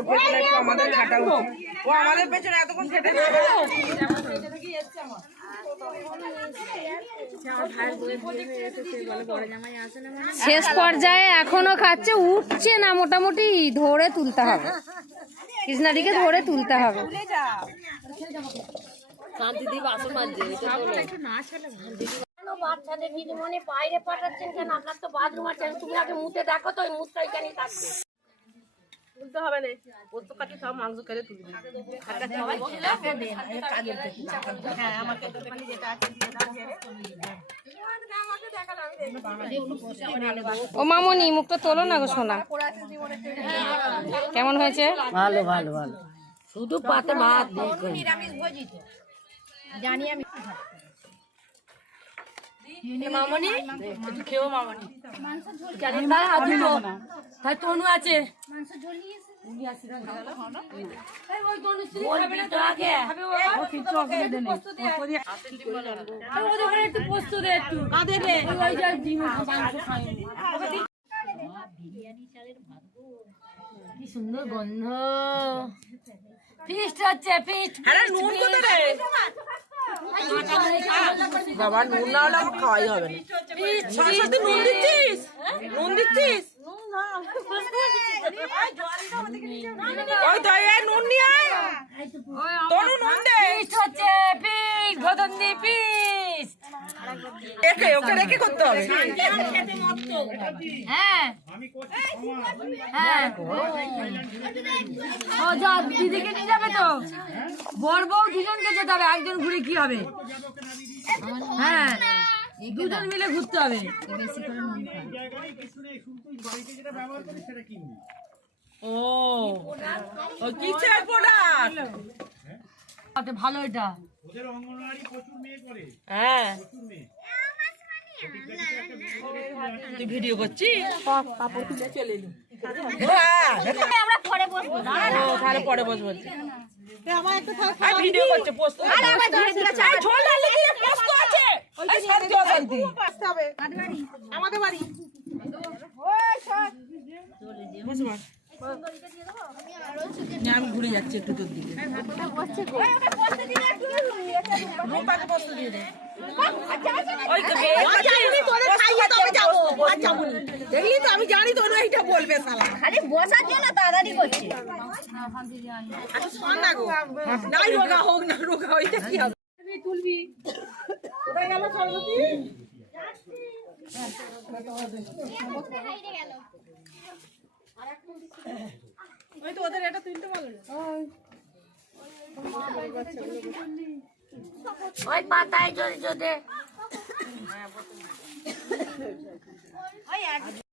ওর পেছনে একটু আমাদের খাটা উচিত। ও আমাদের পেছনে এতক্ষণ খেটে শেষ পর্যায়ে এখনো খাচ্ছে, উঠছে না, মোটামুটি ধরে তুলতে হবে, কৃষ্ণাদিকে ধরে তুলতে হবে। বাচ্চাদের দিদিমণি বাইরে পাঠাচ্ছেন কেন? আপনার তো বাথরুম আছে, তুমি আগে মুতে দেখো তো, ওই মুখটা এখানেই থাকবে। তুলতে হবে না, ওর তো কাছে সব মাংস খেলে তুলবি। ও মামনি মুখটা তোলো না গো সোনা। কেমন হয়েছে? ভালো ভালো ভালো, শুধু পাতে ভাত নিরামিষ ভোজি তো জানি আমি। মামনি একটু খেও, মামনি তাই তনু আছে, কি সুন্দর গন্ধ। ফিস্ট হচ্ছে, ফিস্ট। নুন কোথায় রে বাবা? নুন না হলে আমার খাওয়াই হবে না। সরস্বতী নুন দিচ্ছিস? নুন দিচ্ছিস? ওই তো এই নুন নিয়ে আয়, তনু নুন দে। ফিস্ট হচ্ছে, ফিস্ট ঘদন্দি ফিস্ট। রেখে ওকে রেখে করতে হবে। হ্যাঁ হ্যাঁ, ও যা, দিদিকে নিয়ে যাবে তো? বর বউ দুজনকে যেতে হবে, একজন ঘুরে কি হবে? হ্যাঁ, দুজন মিলে ঘুরতে হবে। ও ওই কিসের প্রোডাক্ট? ভালো এটা। হ্যাঁ, তুই ভিডিও করছিস? আমরা পরে বসবো, তাহলে পরে বসবো। ভিডিও করছে, পোস্ট ঝোল ডাল দিয়ে পোস্ট আছে। এই শান্তি অশান্তি আমাদের বাড়ি আমি ঘুরে যাচ্ছি একটু তোর দিকে। দেখলি তো, আমি জানি তো এইটা বলবে শালা। খালি বসার জন্য তাড়াতাড়ি করছে। না গো, নাই রোগা হোক না রোগা, ওইটা কি হবে? তুলবি কোথায় গেল সরস্বতী? ওই তো ওদের এটা তুলতে পারলো না। ওই পাতায় যদি